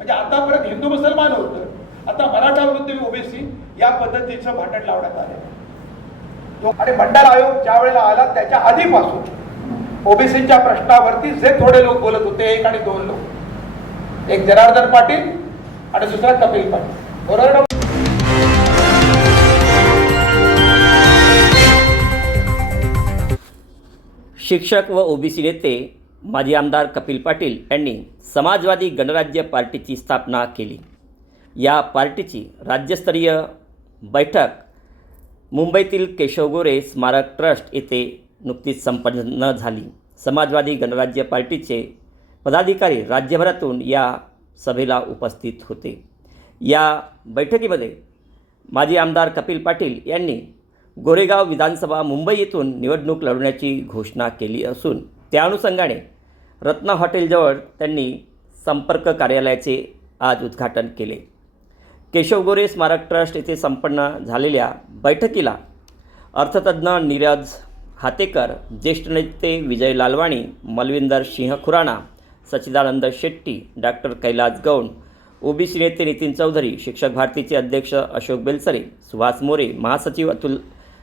म्हणजे आतापर्यंत हिंदू मुसलमान होतं. आता मराठा विरुद्ध ओबीसी या पद्धतीचं भांडण लावण्यात आले आणि मंडल आयोग ज्या वेळेला आला त्याच्या आधीपासून ओबीसीच्या प्रश्नावरती जे थोडे लोक बोलत होते एक आणि दोन लोक. एक जनार्दन पाटील आणि दुसरा कपिल पाटील. बरोबर शिक्षक व ओबीसी नेते माजी आमदार कपिल पाटील यांनी समाजवादी गणराज्य पार्टीची स्थापना केली. या पार्टीची राज्यस्तरीय बैठक मुंबईतील केशव गोरे स्मारक ट्रस्ट येथे नुकतीच संपन्न झाली. समाजवादी गणराज्य पार्टीचे पदाधिकारी राज्यभरातून या सभेला उपस्थित होते. या बैठकीमध्ये माजी आमदार कपिल पाटील यांनी गोरेगाव विधानसभा मुंबई येथून निवडणूक लढवण्याची घोषणा केली असून त्या अनुषंगाने रत्ना हॉटेलजवळ त्यांनी संपर्क कार्यालयाचे आज उद्घाटन केले. केशव गोरे स्मारक ट्रस्ट येथे संपन्न झालेल्या बैठकीला अर्थतज्ज्ञ नीरज हातेकर ज्येष्ठ नेते विजय लालवाणी मलविंदर सिंह खुराणा सच्चिदानंद शेट्टी डॉक्टर कैलास गौंड ओबीसी नेते नितीन चौधरी शिक्षक भारतीचे अध्यक्ष अशोक बेलसरे सुहास मोरे महासचिव अतुल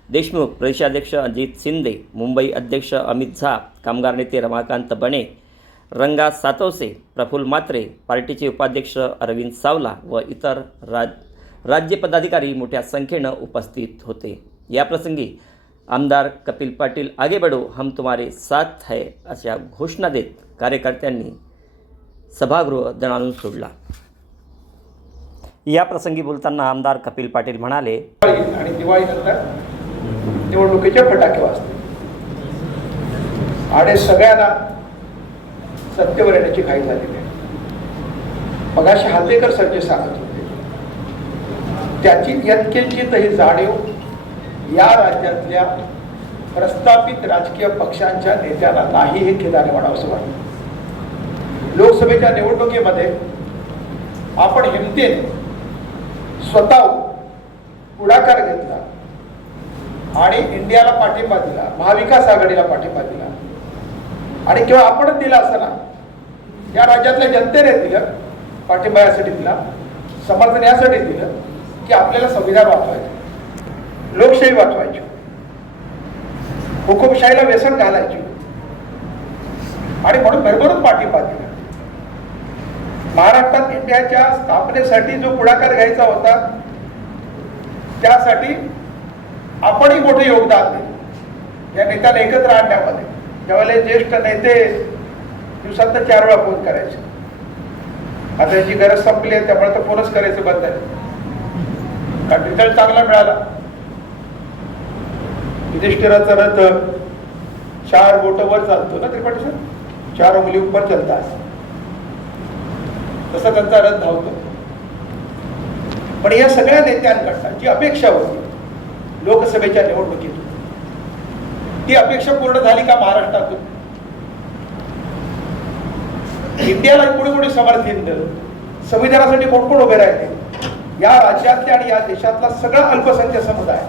देशमुख प्रदेशाध्यक्ष अजित शिंदे मुंबई अध्यक्ष अमित झा कामगार नेते रमाकांत बने रंगा सातवसे प्रफुल्ल मात्रे पार्टीचे उपाध्यक्ष अरविंद सावला व इतर राज राज्य पदाधिकारी मोठ्या संख्येनं उपस्थित होते. याप्रसंगी आमदार कपिल पाटील आगे बढो हम तुम्हारे साथ है अशा घोषणा देत कार्यकर्त्यांनी सभागृह दणाणून सोडला. या प्रसंगी बोलताना आमदार कपिल पाटील म्हणाले आणि दिवाळीनंतर निवडणुकीचे फटाके वाजते आणि सगळ्यांना सत्तेवर येण्याची घाई झालेली आहे. मगाशी हातेकर हल्लेकर जे सांगत होते त्याची यत्किंचितही जाणीव या राज्यातल्या प्रस्थापित राजकीय पक्षांच्या नेत्यांना नाही हे खेदाने म्हणावंसं वाटतं. लोकसभेच्या निवडणुकीमध्ये आपण हिमतीने स्वतः पुढाकार घेतला. आणि इंडियाला पाठिंबा दिला महाविकास आघाडीला पाठिंबा दिला. आणि केवळ आपणच दिला असं ना या राज्यातल्या जनतेने दिलं पाठिंबा यासाठी दिला समर्थन यासाठी दिलं की आपल्याला संविधान वाचवायचं लोकशाही वाचवायची. हुकुमशाहीला व्यसन घालायची. आणि म्हणून भरभरून पाठिंबा दिला. महाराष्ट्रात इंडियाच्या स्थापनेसाठी जो पुढाकार घ्यायचा होता त्यासाठी आपणही मोठे योगदान दिले. या नेत्याला एकत्र आणण्यामध्ये. ज्यावेळेला ज्येष्ठ नेते दिवसात चार वेळा फोन करायचे. आता याची गरज संपली आहे त्यामुळे तर फोनच करायचं बंद आहे. कारण रिझल्ट चांगला मिळाला. युधिष्ठिराचा रथ चार बोट वर चालतो ना त्रिपाठी सर? चार उंगली उपर चालतात. तसा त्यांचा रथ धावतो. पण या सगळ्या नेत्यांकडनं जी अपेक्षा होती लोकसभेच्या निवडणुकीत. ती अपेक्षा पूर्ण झाली का महाराष्ट्रातून? इंडियाला कोणी कोणी समर्थन दिलं संविधानासाठी कोण कोण उभे राहिले? या राज्यातल्या आणि या देशातला सगळा अल्पसंख्य समुदाय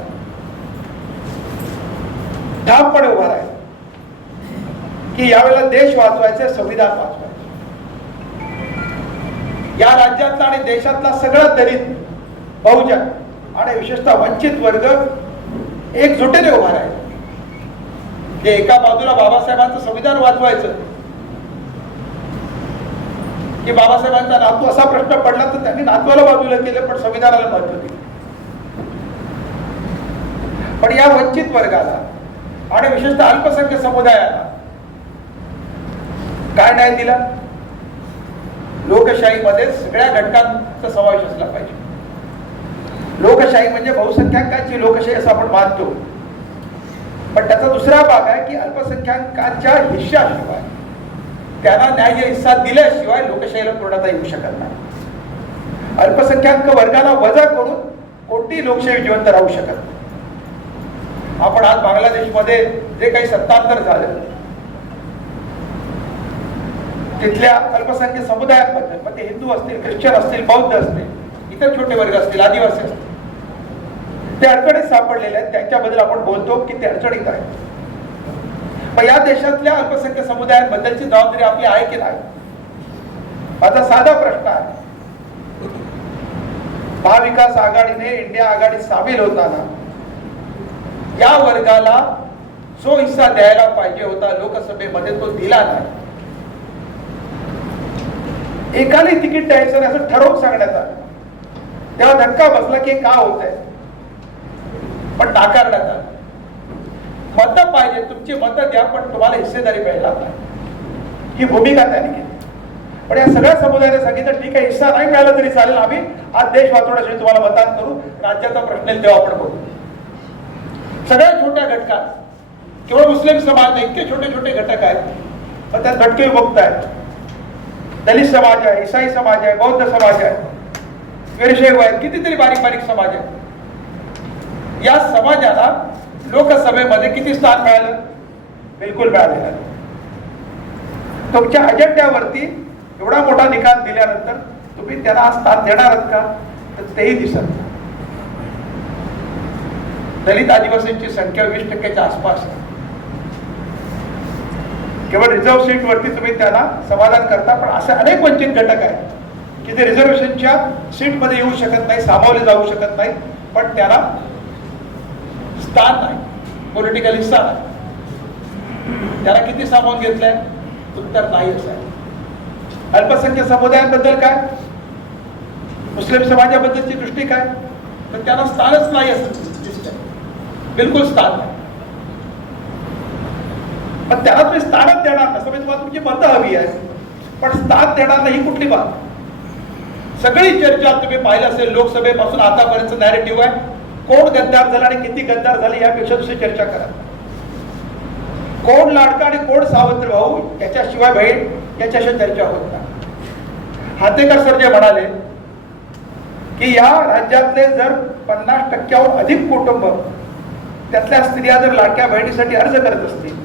ठामपणे उभा राहील. की यावेळेला देश वाचवायचे संविधान वाचवायचे या राज्यातला आणि देशातला सगळा दलित बहुजन आणि विशेषतः वंचित वर्ग एकजुटीने उभा राहील. जे एका बाजूला बाबासाहेबांचं संविधान वाचवायचं की बाबासाहेबांचा नातू असा प्रश्न पडला तर त्यांनी नातवाला बाजूला केलं पण संविधानाला महत्त्व दिलं. पण या वंचित वर्गाला आणि विशेषतः अल्पसंख्य समुदायाला काय न्याय दिला? लोकशाहीमध्ये सगळ्या घटकांचा समावेश असला पाहिजे. लोकशाही म्हणजे बहुसंख्याकांची लोकशाही असं आपण मानतो. पण त्याचा दुसरा भाग आहे की अल्पसंख्याकांच्या हिश्श्याशिवाय त्यांना न्याय्य हिस्सा दिल्याशिवाय लोकशाहीला पूर्णता येऊ शकत नाही. अल्पसंख्याक वर्गाला वजा करून कोणती लोकशाही जिवंत राहू शकत नाही. आपण आज बांगलादेशमध्ये जे काही सत्तांतर झालं तिथल्या अल्पसंख्य समुदायांबद्दल मग ते हिंदू असतील ख्रिश्चन असतील बौद्ध असतील इतर छोटे वर्ग असतील आदिवासी असतील ते अडचणीत सापडलेले आहेत. त्यांच्याबद्दल आपण बोलतो की ते अडचणीत आहेत. मग या देशातल्या अल्पसंख्याक समुदायांबद्दलची जबाबदारी आपली आहे की नाही? माझा साधा प्रश्न आहे. महाविकास आघाडीने इंडिया आघाडीत सामील होताना या वर्गाला जो हिस्सा द्यायला पाहिजे होता लोकसभेमध्ये तो दिला नाही. एकाने तिकीट द्यायचं नाही असं ठरवून सांगण्यात आलं. तेव्हा धक्का बसला की का होत आहे पण नाकारण्यात आलं मत पाहिजे तुमची मतं द्या पण तुम्हाला हिस्सेदारी मिळणार ही भूमिका त्यांनी केली पण या सगळ्या समुदायाने सांगितलं ठीक आहे हिस्सा नाही मिळाला तरी चालेल आम्ही आज देश वाचवण्यासाठी तुम्हाला मतदान करू. राज्याचा प्रश्न येईल तेव्हा आपण बोलू. सगळ्या छोट्या घटकात केवळ मुस्लिम समाज नाही इतके छोटे छोटे घटक आहेत. पण त्यात घटके विभक्त आहेत. दलित समाज आहे ईसाई समाज आहे बौद्ध समाज आहे. वीरशैव आहेत कितीतरी बारीक बारीक समाज आहेत. या समाजाला लोकसभेमध्ये किती स्थान मिळालं? बिलकुल मिळालेलं तुमच्या अजेंड्यावरती एवढा मोठा निकाल दिल्यानंतर तुम्ही त्याला आज स्थान देणार आहात का? तर तेही दिसत दलित आदिवासींची संख्या वीस टक्क्याच्या आसपास केवळ रिझर्व्ह सीट वरती तुम्ही त्याला समाधान करता पण असे अनेक वंचित घटक आहेत की ते रिझर्वेशनच्या सीटमध्ये येऊ शकत नाही सामावले जाऊ शकत नाही पण त्याला स्थान नाही. पॉलिटिकली हिस्सा आहे. त्याला किती सामावून घेतलंय? उत्तर नाही असं आहे. अल्पसंख्याक समुदायांबद्दल काय? मुस्लिम समाजाबद्दलची दृष्टी काय? तर त्यांना स्थानच नाही असं बिलकुल स्थान नाही. पण त्याला तुम्ही स्थानच देणार नसं म्हणजे तुम्हाला तुमची मतं हवी आहे पण स्थान देणार नाही कुठली बात? सगळी चर्चा तुम्ही पाहिलं असेल लोकसभेपासून आतापर्यंत नॅरेटिव्ह आहे. कोण गद्दार झाला आणि किती गद्दार झाले यापेक्षा दुसरी चर्चा करा. कोण लाडका आणि कोण सावत्र भाऊ याच्याशिवाय बहीण याच्याशिवाय चर्चा होत नाही. हातेकर सर जे म्हणाले की या राज्यातले जर पन्नास टक्क्यावर अधिक कुटुंब त्यातल्या स्त्रिया जर लाडक्या बहिणीसाठी अर्ज करत असतील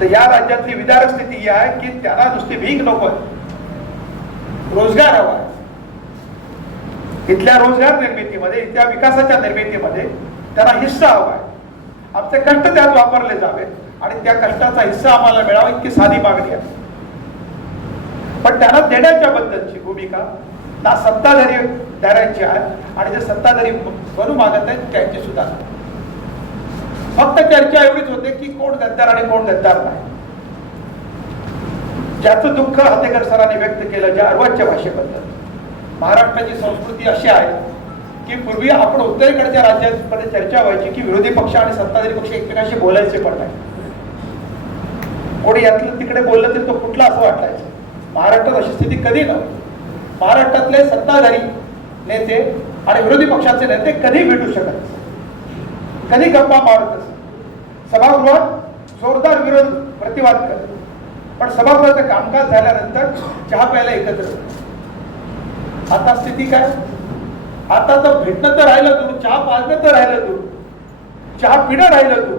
तर या राज्यातली विदारक स्थिती ही आहे की त्यांना नुसती भीक नको रोजगार हवा आहे. इथल्या रोजगार निर्मितीमध्ये इथल्या विकासाच्या निर्मितीमध्ये त्यांना हिस्सा हवा आहे. आमचे कष्ट त्यात वापरले जावे आणि त्या कष्टाचा हिस्सा आम्हाला मिळावा इतकी साधी मागणी आहे. पण त्यांना देण्याच्या बद्दलची भूमिका ना सत्ताधारी धरायची आहे आणि जे सत्ताधारी बनू मागत आहेत त्यांची सुद्धा नाही. फक्त चर्चा एवढीच होते की कोण गद्दार आणि कोण गद्दार नाही. ज्याचं दुःख हतेकर सरांनी व्यक्त केलं ज्या अर्वाच्या भाषेबद्दल. महाराष्ट्राची संस्कृती अशी आहे की पूर्वी आपण उत्तरेकडच्या राज्यांमध्ये चर्चा व्हायची की विरोधी पक्ष आणि सत्ताधारी पक्ष एकमेकांशी बोलायचे पण नाही. कोणी यातलं तिकडे बोललं तरी तो कुठला असं वाटायचं? महाराष्ट्रात अशी स्थिती कधी नव्हती. महाराष्ट्रातले सत्ताधारी नेते आणि विरोधी पक्षाचे नेते कधी भेटू शकत कधी गप्पा मारत असत सभागृहात जोरदार विरोध प्रतिवाद करत. पण सभागृहाचं कामकाज झाल्यानंतर चहा प्यायला एकत्र आता स्थिती काय? आता तर भेटणं तर राहिलं तू चहा पाजणं तर राहिलं तू चहा पिणं राहिलं तू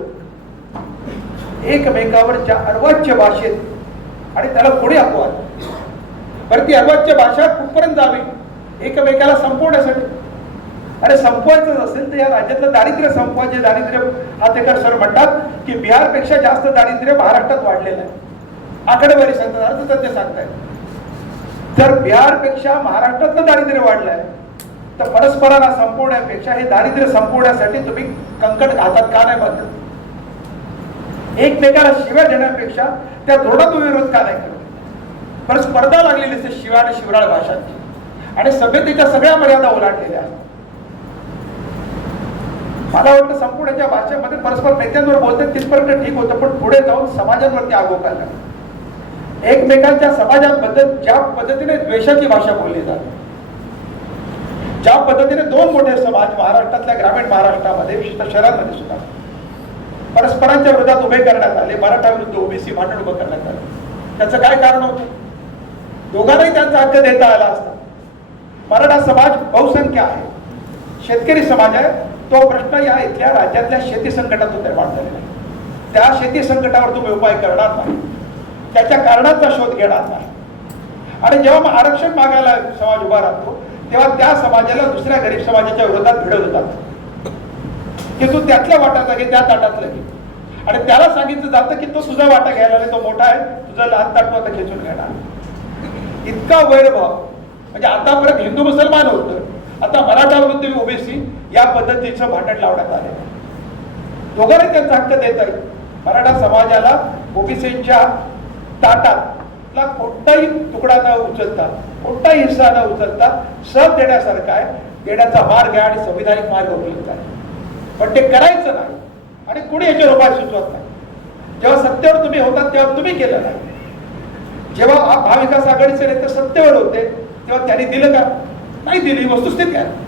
एकमेकावरच्या अर्वाच्य भाषेत आणि त्याला पुढे अपवाद. बरं ती अर्वाच्य भाषा कुठपर्यंत जावी? एकमेकाला संपवण्यासाठी. अरे संपवायचं असेल तर या राज्यातलं दारिद्र्य संपवायचे. दारिद्र्य हातेकर सर म्हणतात की बिहारपेक्षा जास्त दारिद्र्य महाराष्ट्रात वाढलेलं आहे. आकडेवारी सांगतात अर्थतज्ञ सांगतायत. तर बिहारपेक्षा महाराष्ट्रातलं दारिद्र्य वाढलंय तर परस्परांना संपवण्यापेक्षा हे दारिद्र्य संपवण्यासाठी तुम्ही कंकट घातात का नाही बांधत? एकमेकाला शिव्या देण्यापेक्षा त्या धोरणातून विरोध का नाही करत? बरं स्पर्धा लागलेली असते शिव्या आणि शिवराळ भाषांची. आणि सभ्यतेच्या सगळ्या मर्यादा ओलांडलेल्या मला वाटतं संपूर्णच्या भाषेमध्ये परस्पर नेत्यांवर बोलतात तिथपर्यंत ठीक होतं पण पुढे जाऊन समाजांवरती आगोपाल लागतो एकमेकांच्या समाजाबद्दल ज्या पद्धतीने द्वेषाची भाषा बोलली जाते ज्या पद्धतीने दोन मोठे समाज महाराष्ट्रातल्या ग्रामीण महाराष्ट्रामध्ये विशेषतः शहरांमध्ये सुद्धा परस्परांच्या विरोधात उभे करण्यात आले मराठा विरुद्ध ओबीसी भांडण उभं करण्यात आलं. त्याचं काय कारण होतं? दोघांनाही त्यांचा हक्क देता आला असता. मराठा समाज बहुसंख्य आहे. शेतकरी समाज आहे. तो प्रश्न या इथल्या राज्यातल्या शेती संकटातून निर्माण झालेला आहे. त्या शेती संकटावर तुम्ही उपाय करणार नाही. त्याच्या कारणाचा शोध घेणार नाही. आणि जेव्हा मग आरक्षण मागायला समाज उभा राहतो तेव्हा त्या समाजाला दुसऱ्या गरीब समाजाच्या विरोधात भिडवलं होतात की तू त्यातल्या वाटाचा घे त्या ताटातलं घे आणि त्याला सांगितलं जातं की तो तुझा वाटा घ्यायला नाही तो मोठा आहे तुझा लहान ताट आता खेचून घेणार. इतका वैरभाव. म्हणजे आतापर्यंत हिंदू मुसलमान होतं. आता मराठा विरुद्ध ओबीसी या पद्धतीचं भांडण लावण्यात आले दोघांनी त्यांचा हक्क देत आहे मराठा समाजाला ओबीसीच्या ताटाला कोणताही तुकडा न उचलता कोणताही हिस्सा न उचलता सब देण्यासारखा आहे. देण्याचा मार्ग आहे आणि संविधानिक मार्ग उपलब्ध आहे. पण ते करायचं नाही. आणि कुणी याच्यावर उपाय सुचवत नाही. जेव्हा सत्तेवर तुम्ही होतात तेव्हा तुम्ही केलं नाही. जेव्हा हा महाविकास आघाडीचे नेते सत्तेवर होते तेव्हा त्यांनी दिलं का? नाही दिली वस्तुस्थिती आहे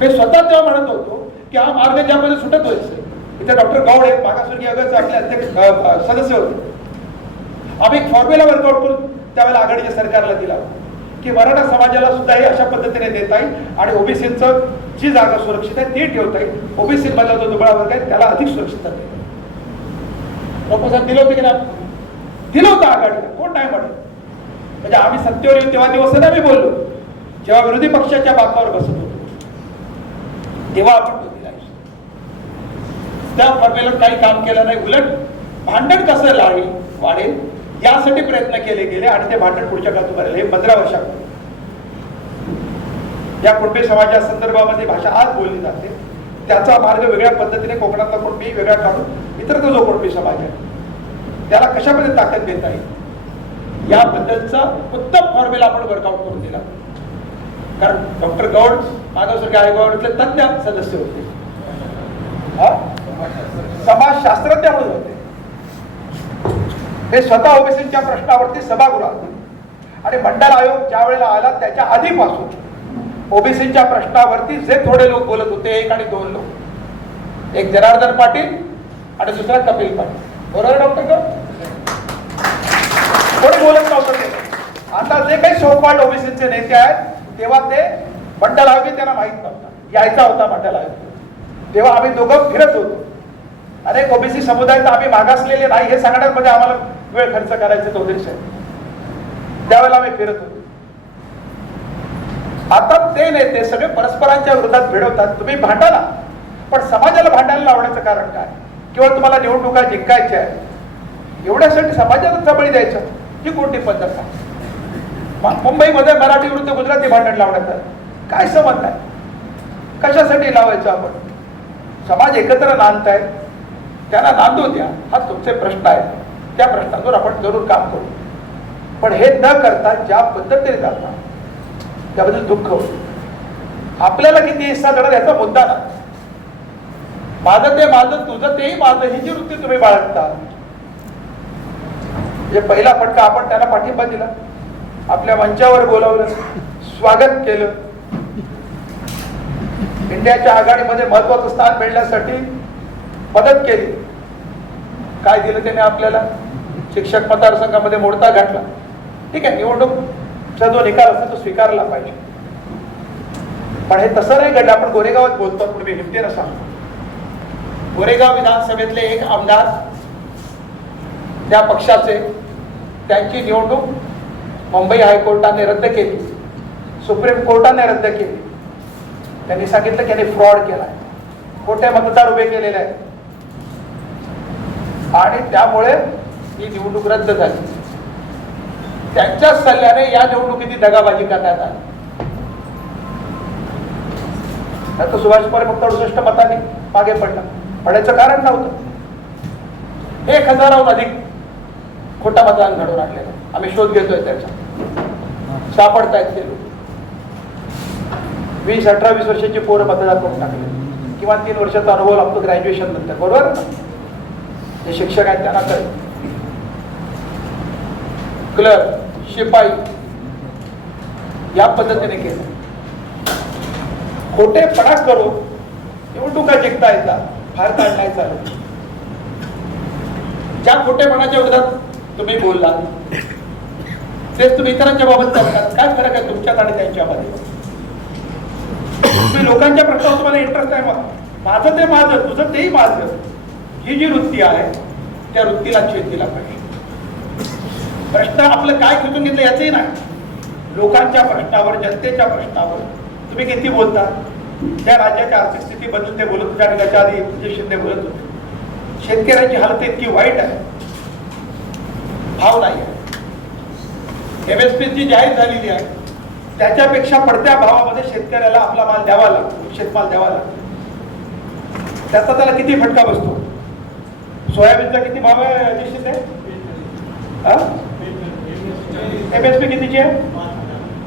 मी स्वतः तेव्हा म्हणत होतो की हा मार्ग ज्यामध्ये सुटत व्हायचे इथे डॉक्टर गौड हे मागासवर्गीय आपले अध्यक्ष सदस्य होते. आम्ही एक फॉर्म्युला वर्कआउट करून त्यावेळेला आघाडीच्या सरकारला दिला. की मराठा समाजाला सुद्धा हे अशा पद्धतीने देता येईल आणि ओबीसीचं जी जागा सुरक्षित आहे ती ठेवता येईल. ओबीसी मधला जो दुबळा वर्ग आहे त्याला अधिक सुरक्षितता देईल. प्रपोजल दिलं होतं की ना दिलं होतं आघाडीला. कोण नाही म्हणत? म्हणजे आम्ही सत्तेवर येऊ तेव्हा दिवस आम्ही बोललो. जेव्हा विरोधी पक्षाच्या बाकावर बसत होतो. तेव्हा आपण तो दिला त्या फॉर्म्युल्यात काही काम केलं नाही. उलट भांडण कसं लावेल वाढेल? यासाठी प्रयत्न केले गेले आणि ते भांडण पुढच्या काळात उभारले. हे पंधरा वर्षापूर्वी या कुणबी समाजा संदर्भामध्ये भाषा आज बोलली जाते. त्याचा मार्ग वेगळ्या पद्धतीने कोकणातला कुणबी वेगळा काढून इतरचा जो कुणबी समाज आहे त्याला कशामध्ये ताकद देता येईल याबद्दलचा उत्तम फॉर्म्युला आपण वर्कआउट करून दिला. कारण डॉक्टर गौड मागासवर्गीय आयोगावरले तज्ञ सदस्य होते. समाजशास्त्रज्ञ म्हणून होते. हे स्वतः ओबीसीच्या प्रश्नावरती सभागृहात आणि मंडल आयोग ज्या वेळेला आला त्याच्या आधीपासून ओबीसीच्या प्रश्नावरती जे थोडे लोक बोलत होते एक आणि दोन लोक. एक जनार्दन पाटील आणि दुसरा कपिल पाटील. बरोबर डॉक्टर कोणी बोलत नव्हतं ते. आता जे काही सोपाल्ड ओबीसीचे नेते आहेत तेव्हा ते मंडल आयोग त्यांना माहीत नव्हता. यायचा होता मंडल आयोग. तेव्हा आम्ही दोघं फिरत होतो. अनेक ओबीसी समुदाय तर आम्ही मागासलेले नाही हे सांगण्यामध्ये आम्हाला वेळ खर्च करायचा तो उद्देश आहे. त्यावेळेला आम्ही फिरत होतो. आता ते नेते सगळे परस्परांच्या विरोधात भिडवतात. तुम्ही भांडाला. पण समाजाला भांडायला लावण्याचं कारण काय? किंवा तुम्हाला निवडणुका जिंकायच्या आहे एवढ्यासाठी समाजाला चबळी द्यायचं. ही कोणती पद्धत आहे? मुंबईमध्ये मराठी विरुद्ध गुजराती भांडण लावण्यात काय संबंध आहे? कशासाठी लावायचं आपण? समाज एकत्र नांदतायत. त्यांना नांदू द्या. हा तुमचे प्रश्न आहेत. त्या प्रश्नांवर आपण जरूर काम करू. पण हे न करता ज्या पद्धतीने करता त्याबद्दल दुःख होत. आपल्याला किती हिस्सा देणार याचा मुद्दा ना माझं ते माझं तुझं तेही माझं. ही जी वृत्ती तुम्ही बाळगता जे पहिला फटका आपण त्यांना पाठिंबा दिला. आपल्या मंचावर बोलावलं स्वागत केलं. इंडियाच्या आघाडीमध्ये महत्वाचं स्थान मिळण्यासाठी मदत केली. काय दिलं त्याने आपल्याला? शिक्षक मतदारसंघामध्ये मोडता घातला. ठीक आहे निवडणूकचा जो निकाल असतो तो स्वीकारला पाहिजे. पण हे तसं नाही घडलं. आपण गोरेगावात बोलतो. पण मी हिमतीनं सांगतो गोरेगाव विधानसभेतले एक आमदार त्या पक्षाचे त्यांची निवडणूक मुंबई हायकोर्टाने रद्द केली. सुप्रीम कोर्टाने रद्द केली. त्यांनी सांगितलं की त्यांनी फ्रॉड केलाय. खोटे मतदार उभे केलेले आहेत. आणि त्यामुळे ही निवडणूक रद्द झाली. त्यांच्या सल्ल्याने या निवडणुकीची दगाबाजी करण्यात आली. तर सुभाष पवार फक्त अडुसष्ट मतांनी मागे पडला. पडायचं कारण नव्हतं. एक हजाराहून अधिक खोटा मतदान घडवून आणलेलं आम्ही शोध घेतोय त्याचा. सापडतायत ते लोक. वीस अठरा वीस वर्षाची पोरं मतदार करून टाकले. किंवा तीन वर्षाचा अनुभव लागतो ग्रॅज्युएशन नंतर. बरोबर? ना जे शिक्षक आहेत त्यांना कळेल. क्लर्क शिपाई या पद्धतीने केलं. खोटेपणा करू निवडणुका जिंकता येतात फार काळ नाही चालत. ज्या खोटेपणाच्या विरोधात तुम्ही बोलला तेच तुम्ही इतरांच्या बाबत करतात काय फरक आहे तुमच्यात आणि त्यांच्यामध्ये तुम्ही लोकांच्या प्रश्नावर तुम्हाला इंटरेस्ट आहे मग माझं ते माझं तुझं तेही माझं. ही जी वृत्ती आहे त्या वृत्तीला छेद दिला पाहिजे प्रश्न आपलं काय खेचून घेतलं याचंही नाही. लोकांच्या प्रश्नावर जनतेच्या प्रश्नावर. तुम्ही किती बोलता? त्या राज्याच्या आर्थिक स्थितीबद्दल ते बोलत होते आणि त्याच्या आधी विजय शिंदे बोलत होते. शेतकऱ्याची हालत इतकी वाईट आहे. भाव नाही आहे. एम एस पी जी जाहीर झालेली आहे. त्याच्यापेक्षा पडत्या भावामध्ये शेतकऱ्याला आपला माल द्यावा लागतो शेतमाल द्यावा लागतो. त्याचा त्याला किती फटका बसतो? सोयाबीनचा किती भाव आहे निश्चित आहे? एम एस पी कितीची आहे?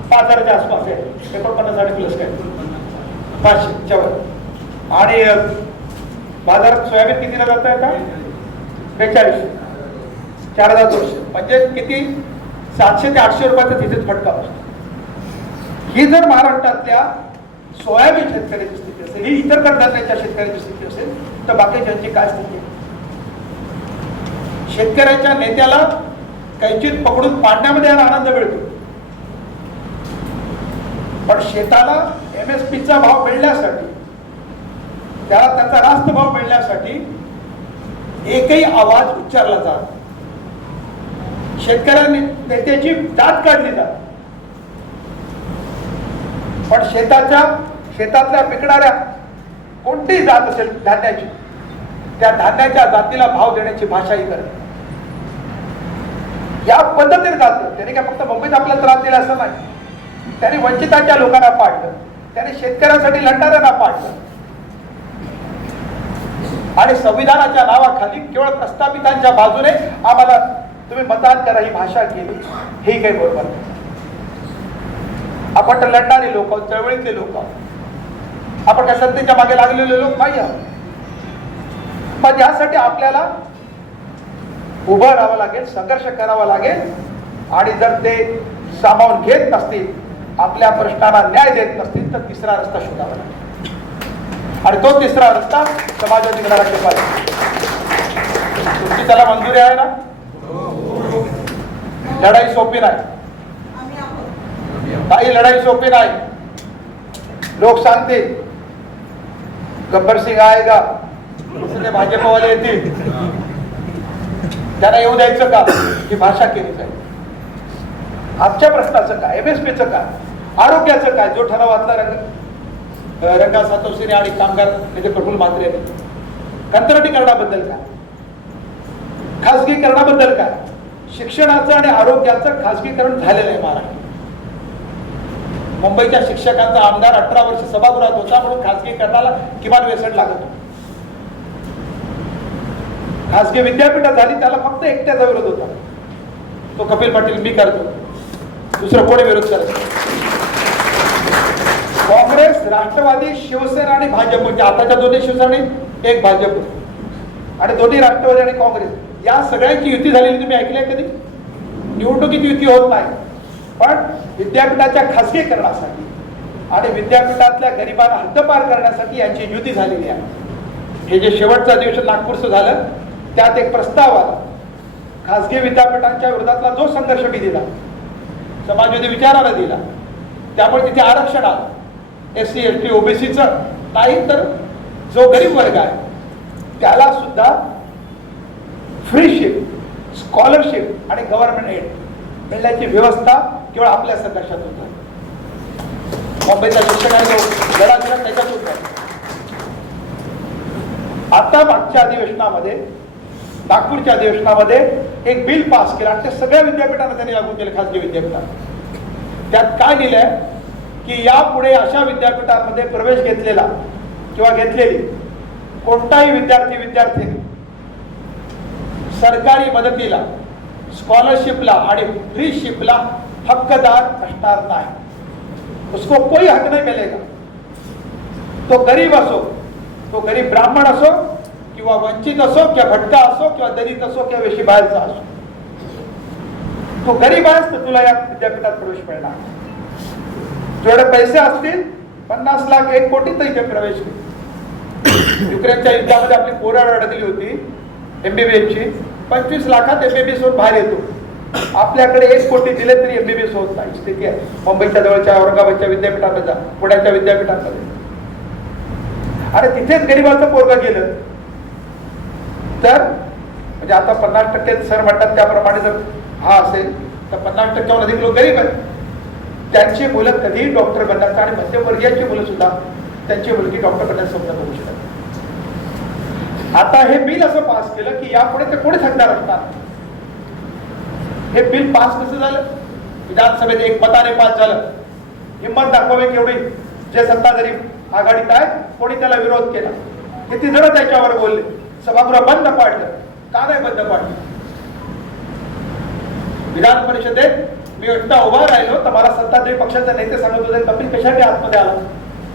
पाच हजाराच्या आसपास आहे. एकोणपन्नास हजार प्लस काय? पाचशेच्या वर आणि बाजारात सोयाबीन कितीला जात आहे का बेचाळीस. चार हजार दोनशे. म्हणजे किती? सातशे ते आठशे रुपयाचा तिथेच फटका बसतो. ही जर महाराष्ट्रातल्या सोयाबीन शेतकऱ्याची स्थिती असेल ही इतर कडधान्याच्या शेतकऱ्याची स्थिती असेल तर बाकीच्यांची काय स्थिती? आहे शेतकऱ्याच्या नेत्याला कैचित पकडून पाडण्यामध्ये याला आनंद मिळतो. पण शेताला एम एस पीचा भाव मिळण्यासाठी त्याला त्याचा रास्त भाव मिळण्यासाठी एकही आवाज उच्चारला जात शेतकऱ्यांनी नेत्याची दात काढली जात पण शेताच्या शेतातल्या पिकणाऱ्या कोणतीही जात असेल धान्याची त्या धान्याच्या जातीला भाव देण्याची भाषा ही या पद्धतीने जातं. त्याने काय फक्त मुंबईत आपल्याला त्रास दिला असं नाही. त्याने वंचिताच्या लोकांना पाडलं. त्याने शेतकऱ्यांसाठी लढणाऱ्यांना पाडलं. आणि संविधानाच्या नावाखाली केवळ प्रस्थापितांच्या बाजूने आम्हाला तुम्ही मतदान करा ही भाषा केली. हे काही बरोबर नाही. आपण तर लढणारे लोक आहोत चळवळीतले लोक आहोत. आपण काय सत्तेच्या मागे लागलेले लोक नाही आहोत. पण यासाठी आपल्याला उभं राहावं लागेल संघर्ष करावा लागेल. आणि जर ते सामावून घेत नसतील आपल्या प्रश्नाला न्याय देत नसतील तर तिसरा रस्ता शोधावा लागेल. आणि तो तिसरा रस्ता समाजवादी घराचे पाहिजे तुमची त्याला मंजुरी आहे ना? लढाई सोपी नाही. काही लढाई सोपी नाही. लोक सांगतील गब्बर सिंग आहे का? भाजपवाले येतील. त्यांना येऊ द्यायचं का? ही भाषा केली जाईल. आजच्या प्रश्नाचं काय? एम एस पीचं काय? आरोग्याचं काय? जो ठरावातला रंग रंगा सातोसीने आणि कामगार नेते प्रफुल मात्रे यांनी. कंत्राटीकरणाबद्दल काय? खासगीकरणाबद्दल काय? शिक्षणाचं आणि आरोग्याचं खासगीकरण झालेलं आहे महाराष्ट्रात मुंबईच्या शिक्षकांचा आमदार अठरा वर्ष सभागृहात होता म्हणून खासगीकरणाला किमान व्यसन लागत होता. खासगी विद्यापीठात झाली त्याला फक्त एकट्याचा विरोध होता. तो कपिल पाटील मी करतो. दुसरं कोणी विरोध करत काँग्रेस राष्ट्रवादी शिवसेना आणि भाजप. म्हणजे आताच्या दोन्ही शिवसेना एक भाजप. आणि दोन्ही राष्ट्रवादी आणि काँग्रेस. या सगळ्यांची युती झालेली तुम्ही ऐकली आहे कधी? निवडणुकीत युती होत नाही. पण विद्यापीठाच्या खासगीकरणासाठी आणि विद्यापीठातल्या गरिबांना हद्दपार करण्यासाठी यांची युती झालेली आहे. हे जे शेवटचं अधिवेशन नागपूरचं झालं त्यात एक प्रस्ताव आला. खासगी विद्यापीठांच्या विरोधातला जो संघर्ष मी दिला समाजवादी विचाराला दिला त्यामुळे तिथे आरक्षण आलं. एस सी एस टी ओबीसीचं नाही तर जो गरीब वर्ग आहे त्याला सुद्धा फ्रीशिप स्कॉलरशिप आणि गव्हर्नमेंट एड मिळण्याची व्यवस्था केवळ आपल्या संघर्षात होत मुंबईच्या शिक्षकांनी लढा दिला त्याच्यातून आता मागच्या अधिवेशनामध्ये नागपूरच्या अधिवेशनामध्ये एक बिल पास केलं आणि ते सगळ्या विद्यापीठांना त्यांनी लागू केलं खासगी विद्यापीठात त्यात काय लिहिलंय? की यापुढे अशा विद्यापीठांमध्ये प्रवेश घेतलेला किंवा घेतलेली कोणताही विद्यार्थी विद्यार्थी सरकारी मदतीला स्कॉलरशिपला आणि फ्रीशिपला हक्कदार असणार नाही. उसको कोई हक नाही मिलेगा. तो गरीब असो तो गरीब ब्राह्मण असो किंवा वंचित असो किंवा भटका असो किंवा दलित असो किंवा वेशी बाहेरचा असो. तो गरीब आहेस तर तुला या विद्यापीठात प्रवेश मिळणार. जेवढे पैसे असतील पन्नास लाख एक कोटी तर इथे प्रवेश युक्रेनच्या युद्धामध्ये आपली पोरं अडकली होती एमबीबीएसची पंचवीस लाखात एमबीबीएस वर बाहेर येतो. आपल्याकडे एक कोटी दिले तरी एमबीबीएस होत नाही. स्थिती आहे. मुंबईच्या जवळच्या औरंगाबादच्या विद्यापीठामध्ये जा पुण्याच्या विद्यापीठामध्ये अरे तिथेच गरीबाचं पोरग गेलं. तर म्हणजे आता पन्नास टक्के सर म्हणतात त्याप्रमाणे जर हा असेल तर पन्नास टक्क्याहून अधिक लोक गरीब आहेत. त्यांची मुलं कधीही डॉक्टर बनण्याचं आणि मध्यमवर्गीयांची मुलं सुद्धा त्यांची मुलगी डॉक्टर बनण्याचं स्वप्न करू शकतात. आता हे बिल असं पास केलं की यापुढे ते कोणी थकणार असणार? हे बिल पास कसं झालं? विधानसभेत एक मताने पास झालं. हिंमत दाखवावे केवढी? जे सत्ताधारी आघाडीत आहेत कोणी त्याला विरोध केला? किती जण त्याच्यावर बोलले? सभागृह बंद पाडलं. का नाही बंद पाडलं? विधान परिषदेत मी एकटा उभा राहिलो तर मला सत्ताधारी पक्षाचे नेते सांगत होते कपिल कशासाठी आतमध्ये आला?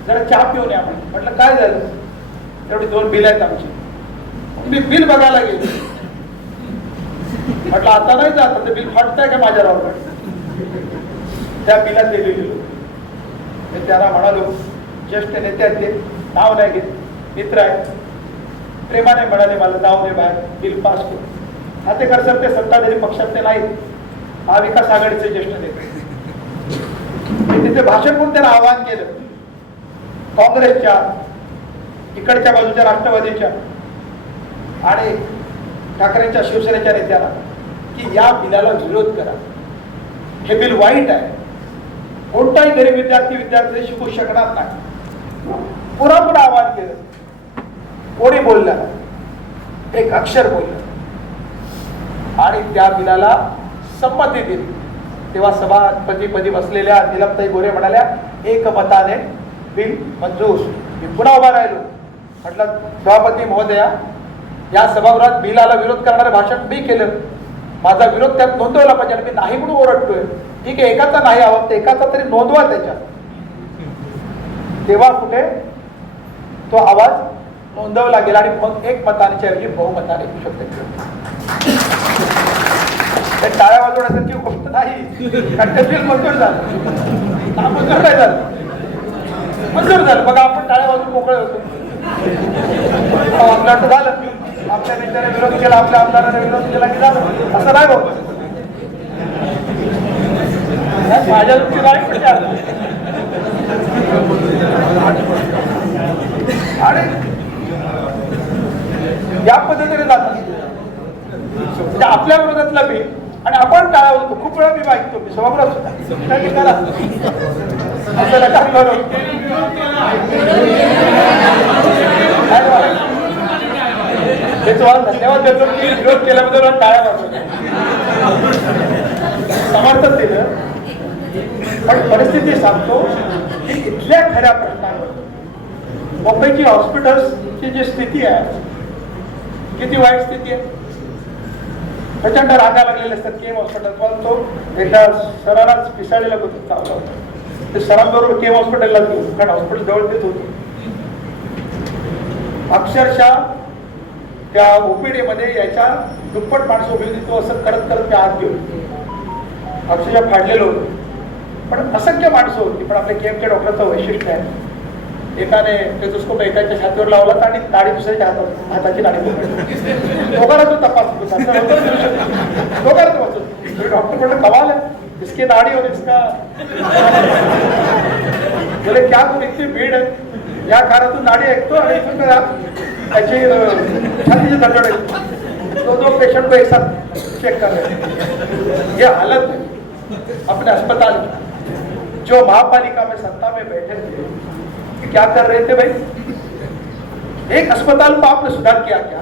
जरा चहा पिऊन या आपण म्हटलं काय झालं? तेवढी दोन बिल आहेत आमची. मी बिल बघायला गेलो. म्हटलं आता नाही जात ते बिल फाटतंय का माझ्या रावर त्या बिलात ते गेलो. मी त्याला म्हणालो ज्येष्ठ नेते आहेत ते नाव नाही घेत मित्र आहेत. प्रेमाने म्हणाले मला जाऊ दे बाहेर बिल पास करू. हातेकर सर ते सत्ताधारी पक्षातले नाहीत. महाविकास आघाडीचे ज्येष्ठ नेते. मी तिथे भाषण करून त्याला आवाहन केलं. काँग्रेसच्या इकडच्या बाजूच्या राष्ट्रवादीच्या आणि ठाकरेंच्या शिवसेनेच्या नेत्याला की या बिलाला विरोध करा. हे बिल वाईट आहे. कोणताही गरीब विद्यार्थी विद्यार्थी शिकू शकणार नाही. पुन्हा पुन्हा आवाहन केलं. कोणी बोललं? एक अक्षर बोललं. आणि त्या बिलाला संमती दिली. तेव्हा सभापती पदी बसलेल्या निलमताई गोरे म्हणाल्या एक मताने बिल मंजूर. मी पुन्हा उभा राहिलो. म्हटलं सभापती महोदया या सभागृहात बिलाला विरोध करणारं भाषण मी केलं. माझा विरोध त्यात नोंदवला पाहिजे आणि मी नाही म्हणून ओरडतोय. ठीक आहे एकाचा नाही आवडत एकाचा तरी नोंदवा त्याच्यात. तेव्हा कुठे? तो आवाज नोंदवला गेला आणि मग एक मतांच्या ऐवजी बहुमताने येऊ ते टाळ्या वाजवण्यासारखी गोष्ट नाही. कारण मंजूर झालं. हा, मंजूर नाही झालं. मंजूर झालं. बघा आपण टाळ्या वाजून मोकळे होतो. अहो, आपलं झालं. आपल्या नेत्याने विरोध केला आपल्या आमदाराने विरोध केला की झालं. असं नाही होत नाही, माझ्या दृष्टी नाही पण त्या- आणि या पद्धतीने जातात म्हणजे आपल्या विरोधातला मी आणि आपण टाळा होतो. खूप वेळा मी ऐकतो मी सभागृहात सुद्धा. काय काय हे तुम्हाला धन्यवाद देतो की विरोध केल्याबद्दल मला टाळ्या वाजवल्या समर्थन दिलं. पण परिस्थिती सांगतो की इथल्या खऱ्या प्रश्नावर मुंबईची हॉस्पिटल्सची जी स्थिती आहे किती वाईट स्थिती आहे? प्रचंड रागा लागलेले असतात. केम हॉस्पिटल पण तो एकदा सरांनाच पिसाळलेला होता चावला होता. ते सरांबरोबर केम हॉस्पिटलला गेलो कारण हॉस्पिटल जवळ देत होती. अक्षरशः त्या ओपीडीमध्ये याच्या दुप्पट माणसं उभी होती तो असं करत करत त्या आत घेऊन अक्षरशः फाडलेलो होतो. पण असंख्य माणसं होती पण आपल्या केमच्या डॉक्टरचं वैशिष्ट्य आहे. एकाने टेथोस्कोप एकाच्या छातीवर लावला आणि ताडी दुसऱ्याच्या हातात हाताची नाडी दोघांना तो तपास दोघांना तपास डॉक्टर म्हणलं कमाल है इसकी नाड़ी और इसका बोले क्या तुम इतनी भीड़ है? या घरातून नाडी ऐकतो आणि इथून त्याची छातीची धडधड ऐकतो दो दो पेशेंट को एक साथ चेक कर रहे ये हालत अपने अस्पताल जो महापालिका में सत्ता में बैठे थे क्या कर रहे थे भाई? एक अस्पताल को आपने सुधार किया क्या?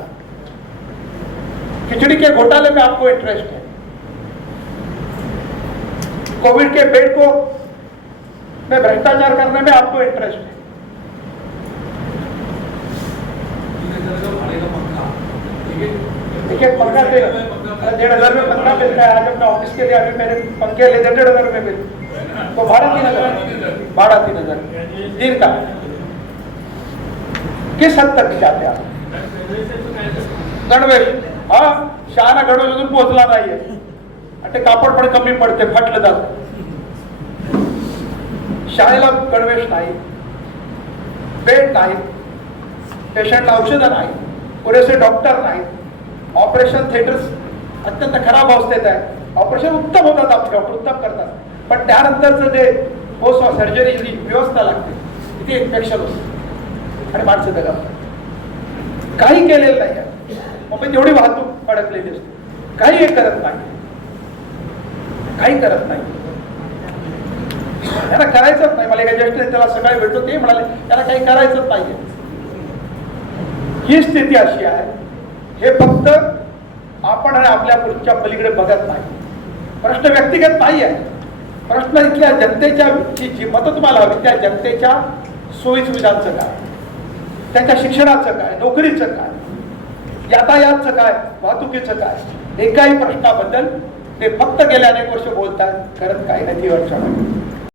खिचड़ी के घोटाले में आपको इंटरेस्ट है। कोविड के बेड को में भ्रष्टाचार करने में आपको इंटरेस्ट है। डेढ़ हज़ार में पंखा मिलता है। आज अपने ऑफ़िस के लिए अभी मेरे पंखे ले डेढ़ हज़ार में मिल। तो भाड़ा तीन हज़ार। भाड़ा तीन हज़ार। दिन का। किस हद तक जाते आप? गणवेश हा शहाणा गणवेश अजून पोहोचला नाहीये आणि ते कापड पण कमी पडते फाटलं जात। शाळेला गणवेश नाही बेड नाही पेशंटला औषधं नाही पुरेसे डॉक्टर नाहीत ऑपरेशन थिएटर्स अत्यंत खराब अवस्थेत आहे ऑपरेशन उत्तम होतात आपले डॉक्टर उत्तम करतात पण त्यानंतरचं जे पोस्ट सर्जरी जी व्यवस्था लागते तिथे इन्फेक्शन होतं। आणि माणसं दगावतात काही केलेलं नाही. आहे मुंबईत एवढी वाहतूक अडकलेली असते. काही हे करत नाही. काही करत नाही. त्यांना करायचंच नाही. मला एका ज्येष्ठ त्याला सकाळी भेटलो ते म्हणाले त्याला काही करायचंच नाही ही स्थिती अशी आहे. हे फक्त आपण आणि आपल्या पुढच्या पलीकडे बघत नाही. प्रश्न व्यक्तिगत नाही आहे. प्रश्न इथल्या जनतेच्या जी जी मतं तुम्हाला हवी त्या जनतेच्या सोयीसुविधांचं काय त्यांच्या शिक्षणाचं काय नोकरीचं काय यातायातचं काय वाहतुकीचं काय एकाही प्रश्नाबद्दल ते फक्त गेल्या अनेक वर्ष बोलतात खरंच काही नाही ती अडचण आहे.